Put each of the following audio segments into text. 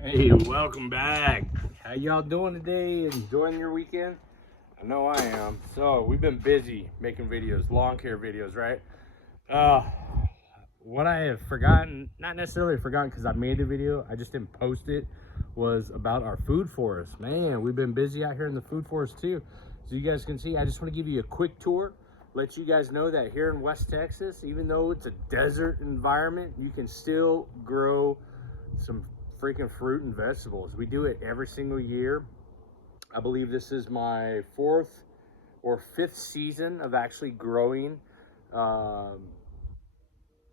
Hey, welcome back. How y'all doing today? Enjoying your weekend? I know I am. So we've been busy making videos, lawn care videos, right? Uh, what I have forgotten, not necessarily forgotten because I made the video, I just didn't post it, was about our food forest. Man, we've been busy out here in the food forest too. So you guys can see, I just want to give you a quick tour, let you guys know that here in West Texas, even though it's a desert environment, you can still grow some freaking fruit and vegetables. We do it every single year. I believe this is my fourth or fifth season of actually growing um,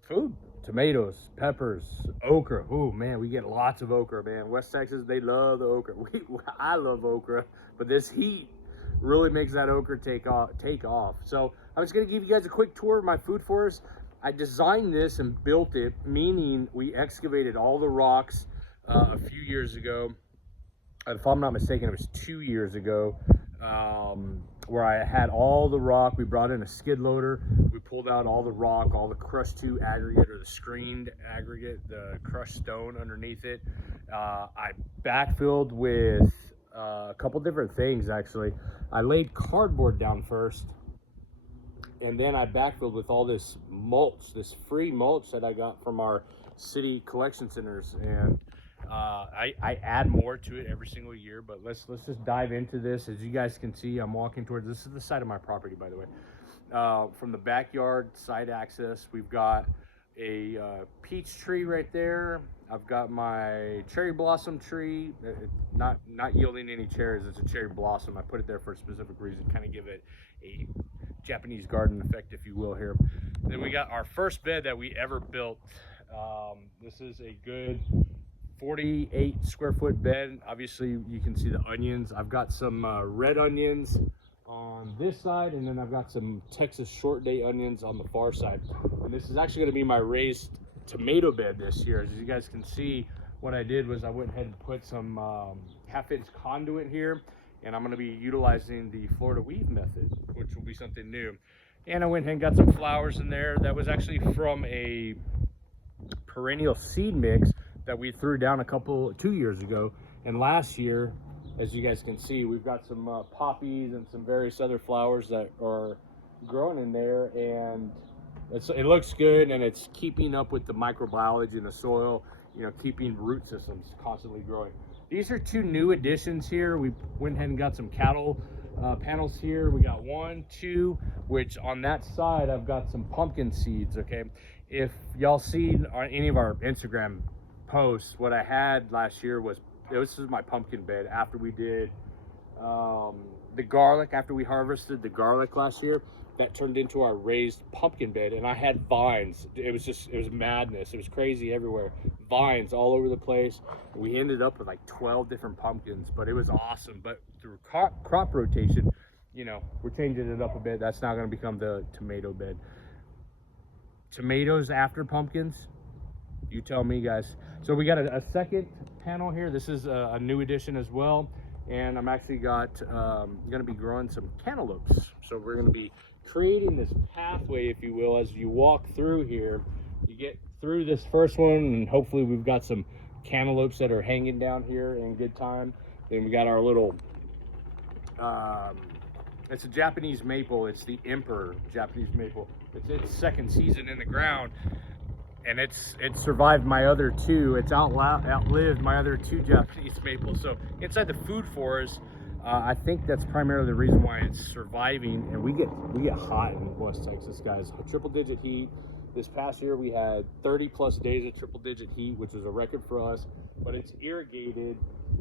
food, tomatoes, peppers, okra. Oh man, we get lots of okra, man. West Texas, they love the okra. I love okra, but this heat really makes that okra take off. So I was gonna give you guys a quick tour of my food forest. I designed this and built it, meaning we excavated all the rocks a few years ago. If I'm not mistaken, it was 2 years ago, where I had all the rock. We brought in a skid loader. We pulled out all the rock, all the crushed to aggregate or the screened aggregate, the crushed stone underneath it. I backfilled with a couple different things, actually. I laid cardboard down first, and then I backfilled with all this mulch, this free mulch that I got from our city collection centers. And I add more to it every single year, but let's just dive into this. As you guys can see, I'm walking towards, this is the side of my property, by the way. From the backyard side access, we've got a peach tree right there. I've got my cherry blossom tree, not yielding any cherries. It's a cherry blossom. I put it there for a specific reason, kind of give it a Japanese garden effect, if you will, here. Then we got our first bed that we ever built. This is a good 48 square foot bed. Obviously you can see the onions. I've got some red onions on this side, and then I've got some Texas short day onions on the far side. And this is actually going to be my raised tomato bed this year. As you guys can see, what I did was I went ahead and put some half-inch conduit here, and I'm going to be utilizing the Florida weave method, which will be something new. And I went ahead and got some flowers in there. That was actually from a perennial seed mix that we threw down 2 years ago. And last year, as you guys can see, we've got some poppies and some various other flowers that are growing in there, and it looks good, and it's keeping up with the microbiology in the soil, you know, keeping root systems constantly growing. These are two new additions here. We went ahead and got some cattle panels here. We got 1, 2, which on that side I've got some pumpkin seeds. Okay, if y'all seen on any of our Instagram posts, what I had last year was, this is my pumpkin bed after we did the garlic. After we harvested the garlic last year, that turned into our raised pumpkin bed, and I had vines. It was madness. It was crazy everywhere, vines all over the place. We ended up with like 12 different pumpkins, but it was awesome. But through crop rotation, you know, we're changing it up a bit. That's now going to become the tomato bed. Tomatoes after pumpkins, you tell me, guys. So we got a second panel here. This is a new addition as well, and I'm actually going to be growing some cantaloupes. So we're going to be creating this pathway, if you will. As you walk through here, you get through this first one, and hopefully we've got some cantaloupes that are hanging down here in good time. Then we got our little it's a Japanese maple. It's the Emperor Japanese maple. It's its second season in the ground, and it survived my other two. It's outlived my other 2 Japanese maples. So inside the food forest, I think that's primarily the reason why it's surviving. And we get hot in West Texas, guys. Triple digit heat. This past year we had 30 plus days of triple digit heat, which is a record for us, but it's irrigated.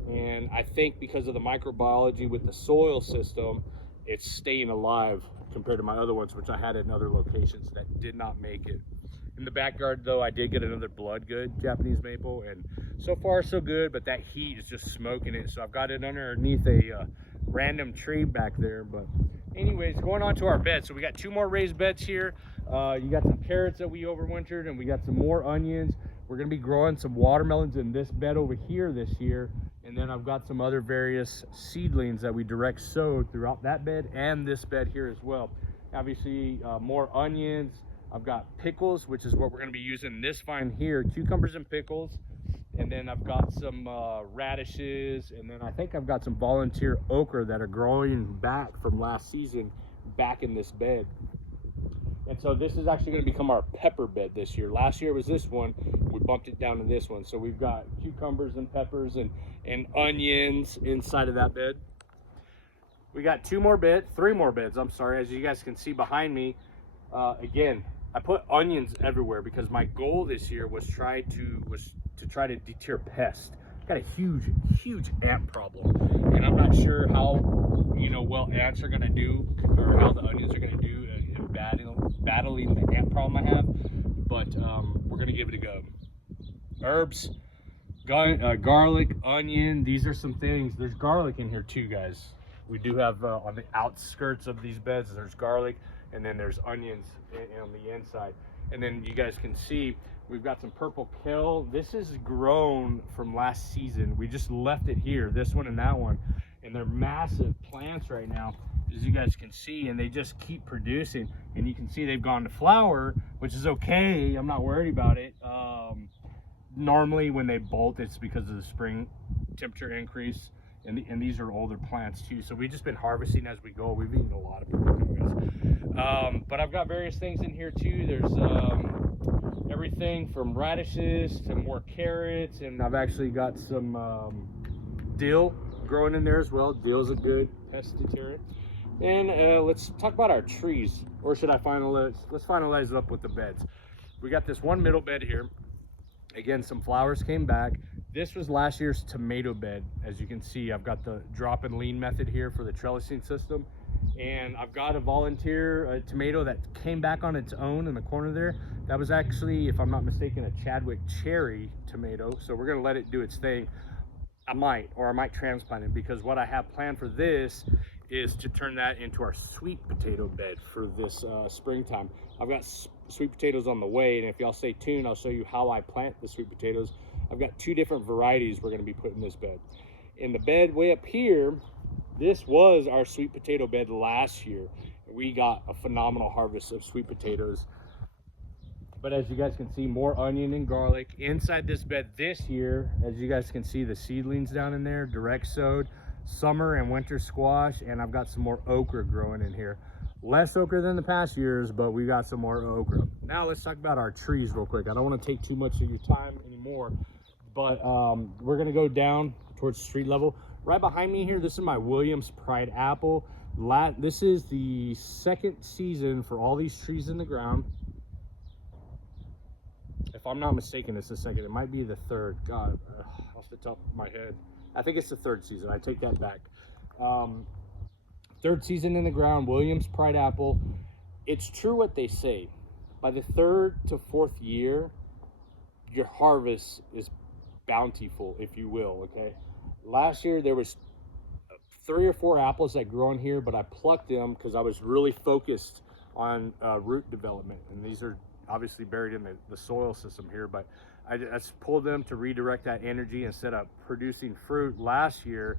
And I think because of the microbiology with the soil system, it's staying alive compared to my other ones, which I had in other locations that did not make it. In the backyard, though, I did get another blood good Japanese maple, and so far so good, but that heat is just smoking it. So I've got it underneath a random tree back there. But anyways, going on to our bed. So we got 2 more raised beds here. You got some carrots that we overwintered, and we got some more onions. We're going to be growing some watermelons in this bed over here this year. And then I've got some other various seedlings that we direct sowed throughout that bed and this bed here as well. Obviously, more onions. I've got pickles, which is what we're going to be using this vine here, cucumbers and pickles. And then I've got some radishes, and then I think I've got some volunteer okra that are growing back from last season back in this bed. And so this is actually going to become our pepper bed this year. Last year was this one. We bumped it down to this one. So we've got cucumbers and peppers and onions inside of that bed. We got three more beds, I'm sorry. As you guys can see behind me, again, I put onions everywhere because my goal this year was to try to deter pests. Got a huge ant problem, and I'm not sure how well ants are gonna do, or how the onions are gonna do in battling the ant problem I have. But we're gonna give it a go. Herbs, garlic, onion. These are some things. There's garlic in here too, guys. We do have on the outskirts of these beds, there's garlic, and then there's onions on the inside. And then you guys can see we've got some purple kale. This is grown from last season. We just left it here, this one and that one, and they're massive plants right now, as you guys can see, and they just keep producing. And you can see they've gone to flower, which is okay. I'm not worried about it. Normally when they bolt, it's because of the spring temperature increase. And these are older plants too, so we've just been harvesting as we go. We've eaten a lot of purple kale, guys. But I've got various things in here too. There's everything from radishes to more carrots, and I've actually got some dill growing in there as well. Dill's a good pest deterrent. And let's talk about our trees, or should I let's finalize it up with the beds. We got this one middle bed here. Again, some flowers came back. This was last year's tomato bed. As you can see, I've got the drop and lean method here for the trellising system. And I've got a volunteer tomato that came back on its own in the corner there. That was actually, if I'm not mistaken, a Chadwick cherry tomato. So we're gonna let it do its thing. I might transplant it, because what I have planned for this is to turn that into our sweet potato bed for this springtime. I've got sweet potatoes on the way, and if y'all stay tuned, I'll show you how I plant the sweet potatoes. I've got 2 different varieties we're going to be putting in this bed. In the bed way up here, this was our sweet potato bed last year. We got a phenomenal harvest of sweet potatoes. But as you guys can see, more onion and garlic inside this bed this year. As you guys can see, the seedlings down in there, direct sowed, summer and winter squash, and I've got some more okra growing in here. Less okra than the past years, but we got some more okra. Now let's talk about our trees real quick. I don't want to take too much of your time anymore, but we're gonna go down towards street level. Right behind me here, this is my Williams Pride apple. This is the 2nd season for all these trees in the ground. If I'm not mistaken, it's the 2nd. It might be the 3rd. God, off the top of my head, I think it's the 3rd season. I take that back. 3rd season in the ground, Williams Pride apple. It's true what they say. By the 3rd to 4th year, your harvest is bountiful, if you will, okay? Last year, there was 3 or 4 apples that grew on here, but I plucked them because I was really focused on root development. And these are obviously buried in the soil system here, but I just pulled them to redirect that energy instead of producing fruit. Last year,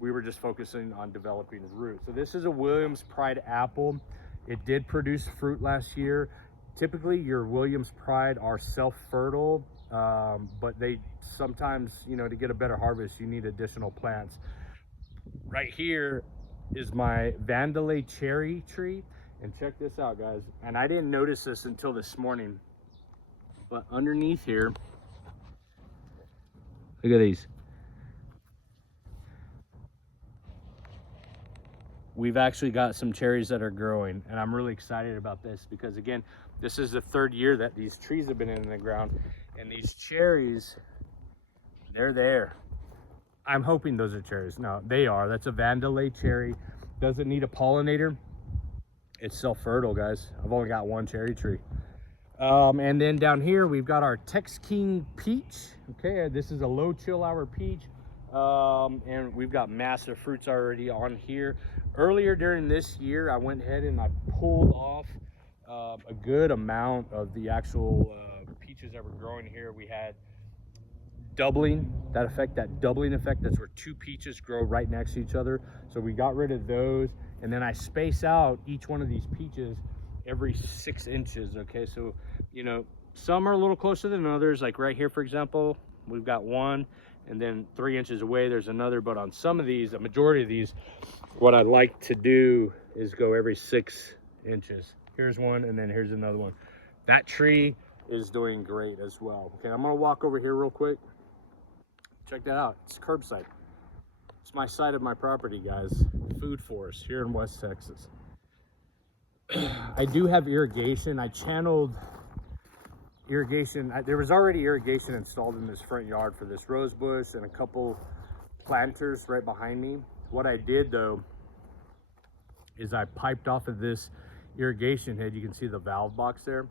we were just focusing on developing root. So this is a Williams Pride apple. It did produce fruit last year. Typically your Williams Pride are self-fertile, but they sometimes, to get a better harvest, you need additional plants. Right here is my Vandalay cherry tree. And check this out, guys. And I didn't notice this until this morning, but underneath here, look at these. We've actually got some cherries that are growing, and I'm really excited about this because, again, this is the 3rd year that these trees have been in the ground, and these cherries, they're there. I'm hoping those are cherries. No, they are. That's a Vandalay cherry. Doesn't need a pollinator. It's self-fertile, guys. I've only got 1 cherry tree. And then down here, we've got our Tex King peach. Okay, this is a low chill hour peach. And we've got massive fruits already on here. Earlier during this year, I went ahead and I pulled off a good amount of the actual peaches that were growing here. We had doubling effect. That's where 2 peaches grow right next to each other. So we got rid of those, and then I space out each one of these peaches every 6 inches. Okay, so some are a little closer than others. Like right here, for example, we've got one, and then 3 inches away there's another. But on some of these, a majority of these, what I like to do is go every 6 inches. Here's one, and then here's another one. That tree is doing great as well. Okay, I'm gonna walk over here real quick. Check that out. It's curbside. It's my side of my property, guys. Food Forest here in West Texas. I do have irrigation. I channeled irrigation. There was already irrigation installed in this front yard for this rose bush and a couple planters right behind me. What I did though is I piped off of this irrigation head. You can see the valve box there.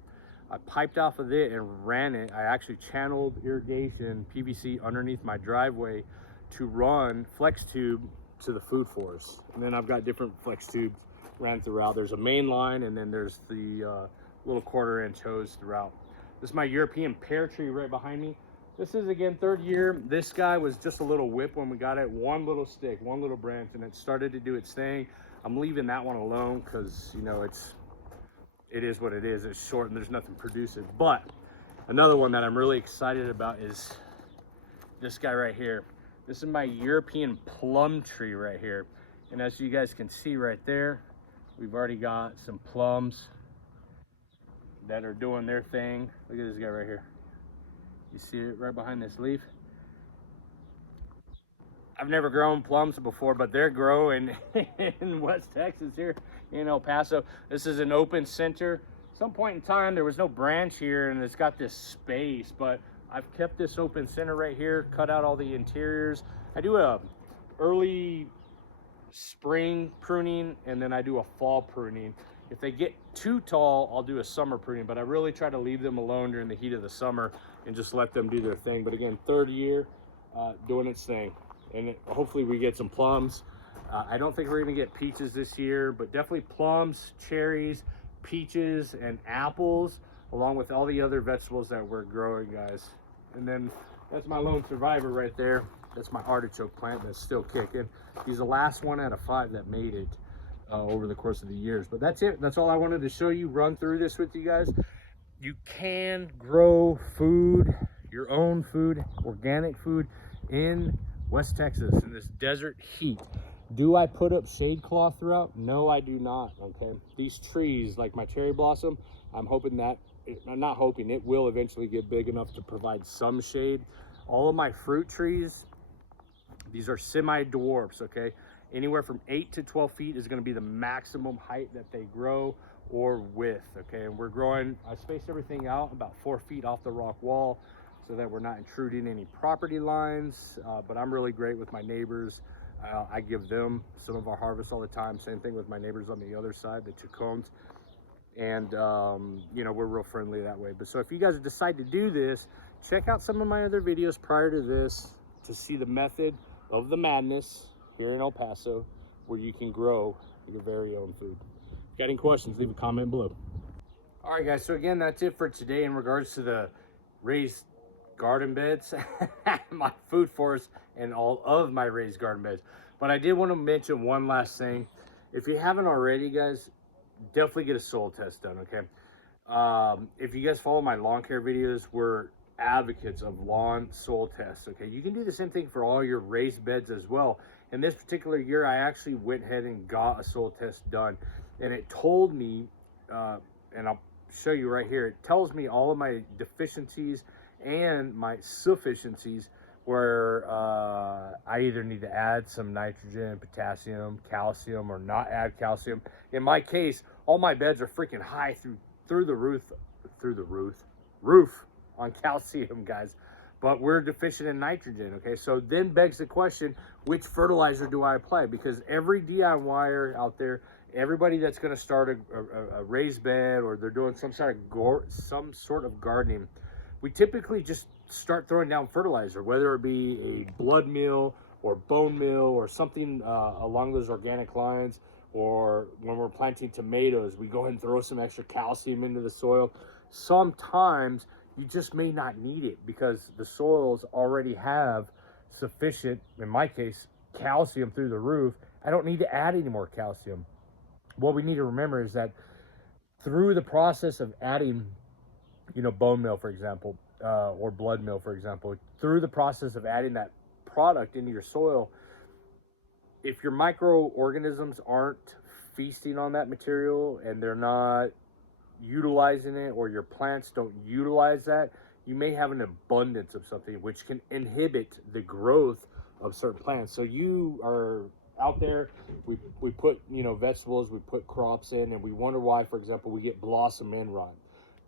I piped off of it and ran it. I actually channeled irrigation PVC underneath my driveway to run flex tube to the food forest. And then I've got different flex tubes ran throughout. There's a main line, and then there's the little 1/4 inch hose throughout. This is my European pear tree right behind me. This is, again, 3rd year. This guy was just a little whip when we got it. One little stick, one little branch, and it started to do its thing. I'm leaving that one alone because, you know, it is what it is. It's short and there's nothing producing. But another one that I'm really excited about is this guy right here. This is my European plum tree right here. And as you guys can see right there, we've already got some plums that are doing their thing. Look at this guy right here. You see it right behind this leaf? I've never grown plums before, but they're growing in West Texas here in El Paso. This is an open center. At some point in time, there was no branch here, and it's got this space, but I've kept this open center right here, cut out all the interiors. I do a early spring pruning, and then I do a fall pruning. If they get too tall, I'll do a summer pruning, but I really try to leave them alone during the heat of the summer and just let them do their thing. But again, 3rd year, doing its thing. And hopefully we get some plums. I don't think we're gonna get peaches this year, but definitely plums, cherries, peaches, and apples, along with all the other vegetables that we're growing, guys. And then that's my lone survivor right there. That's my artichoke plant that's still kicking. He's the last one out of 5 that made it over the course of the years. But that's it. That's all I wanted to show you, run through this with you guys. You can grow food, your own food, organic food in West Texas in this desert heat. Do I put up shade cloth throughout? No, I do not. Okay, these trees, like my cherry blossom, I'm hoping that, I'm not hoping, it will eventually get big enough to provide some shade. All of my fruit trees, these are semi-dwarfs, okay? Anywhere from 8 to 12 feet is gonna be the maximum height that they grow, or width, okay? And we're growing, I spaced everything out about 4 feet off the rock wall so that we're not intruding any property lines, but I'm really great with my neighbors. I give them some of our harvest all the time. Same thing with my neighbors on the other side, the Tucones. And, you know, we're real friendly that way. But so if you guys decide to do this, check out some of my other videos prior to this to see the method of the madness here in El Paso, where you can grow your very own food. If you got any questions, leave a comment below. All right, guys, so again, that's it for today in regards to the raised garden beds, my food forest, and all of my raised garden beds. But I did want to mention one last thing. If you haven't already, guys, definitely get a soil test done, okay? If you guys follow my lawn care videos, we're advocates of lawn soil tests, okay? You can do the same thing for all your raised beds as well. In this particular year, I actually went ahead and got a soil test done, and it told me, and I'll show you right here, it tells me all of my deficiencies and my sufficiencies, where I either need to add some nitrogen, potassium, calcium, or not add calcium. In my case, all my beds are freaking high through the roof on calcium, guys. But we're deficient in nitrogen, okay? So then begs the question, which fertilizer do I apply? Because every DIYer out there, everybody that's gonna start a raised bed, or they're doing some sort of gardening, we typically just start throwing down fertilizer, whether it be a blood meal or bone meal or something along those organic lines. Or when we're planting tomatoes, we go ahead and throw some extra calcium into the soil. Sometimes you just may not need it because the soils already have sufficient, in my case, calcium through the roof. I don't need to add any more calcium. What we need to remember is that through the process of adding, you know, bone meal, for example, or blood meal, for example. Through the process of adding that product into your soil, if your microorganisms aren't feasting on that material and they're not utilizing it, or your plants don't utilize that, you may have an abundance of something which can inhibit the growth of certain plants. So you are out there, we put, you know, vegetables, we put crops in, and we wonder why, for example, we get blossom end rot.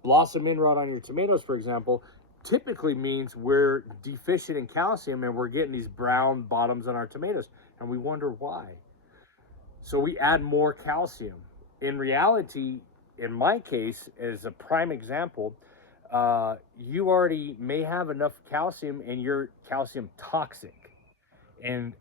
Blossom end rot on your tomatoes, for example, typically means we're deficient in calcium and we're getting these brown bottoms on our tomatoes, and we wonder why. So we add more calcium. In reality, in my case, as a prime example, you already may have enough calcium and you're calcium toxic, and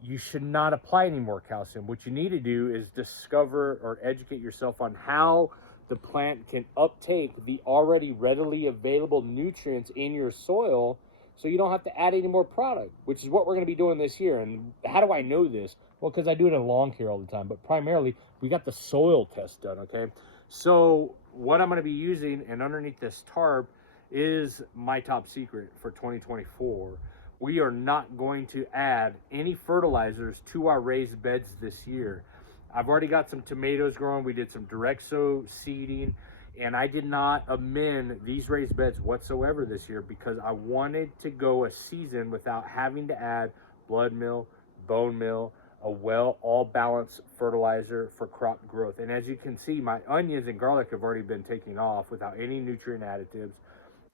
you should not apply any more calcium. What you need to do is discover or educate yourself on how the plant can uptake the already readily available nutrients in your soil, so you don't have to add any more product, which is what we're going to be doing this year. And how do I know this? Well, because I do it in lawn care all the time, but primarily we got the soil test done, okay? So what I'm going to be using, and underneath this tarp, is my top secret for 2024. We are not going to add any fertilizers to our raised beds this year. I've already got some tomatoes growing. We did some direct sow seeding, and I did not amend these raised beds whatsoever this year because I wanted to go a season without having to add blood meal, bone meal, a all balanced fertilizer for crop growth. And as you can see, my onions and garlic have already been taking off without any nutrient additives.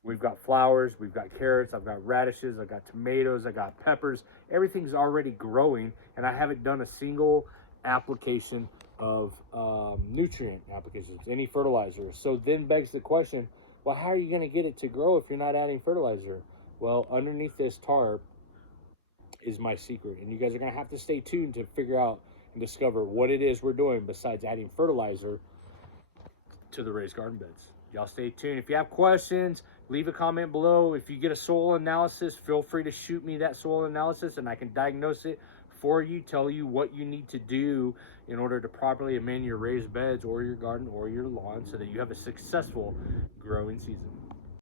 We've got flowers, we've got carrots, I've got radishes, I've got tomatoes, I got peppers. Everything's already growing, and I haven't done a single application of nutrient applications, any fertilizer. So then begs the question, well, how are you going to get it to grow if you're not adding fertilizer? Well, underneath this tarp is my secret, and you guys are going to have to stay tuned to figure out and discover what it is we're doing besides adding fertilizer to the raised garden beds. Y'all stay tuned. If you have questions, leave a comment below. If you get a soil analysis, feel free to shoot me that soil analysis and I can diagnose it for you, tell you what you need to do in order to properly amend your raised beds or your garden or your lawn so that you have a successful growing season.